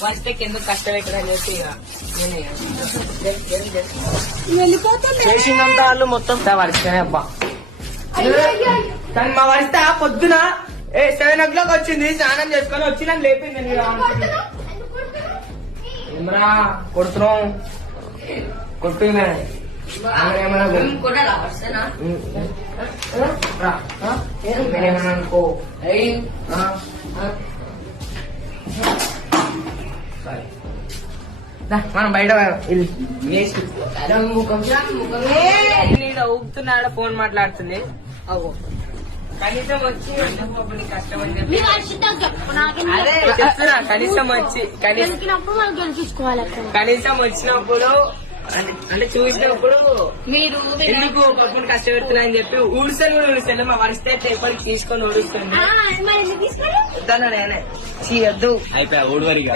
First ఎందుకు కష్టపెట్టడని చెప్పి చేసిందంతా వాళ్ళు మొత్తం వరిస్తానే అబ్బా. కానీ మా వరిస్తా పొద్దున 7 o'clock వచ్చింది, స్నానం చేసుకొని వచ్చి నన్ను లేపింది. ఏమరా కొడుతున్నాం కొట్టు ఏమన్నా అనుకో. మనం బయట ఊపుతున్నాడ ఫోన్ మాట్లాడుతుంది. అవు కనీసం వచ్చి కష్టం అని చెప్పి అదే చెప్తున్నా. కనీసం వచ్చి కనీసం వచ్చినప్పుడు అంటే చూసినప్పుడు మీరు ఎందుకు ఒకప్పుడు కష్టపెడుతున్నా అని చెప్పి ఊడిస్తాను కూడా ఊడిస్తాను. మా వరిస్తే ఎప్పటికి తీసుకొని ఊడుస్తుంది నేనే చీయద్దు అయిపోయా ఊడువరిగా.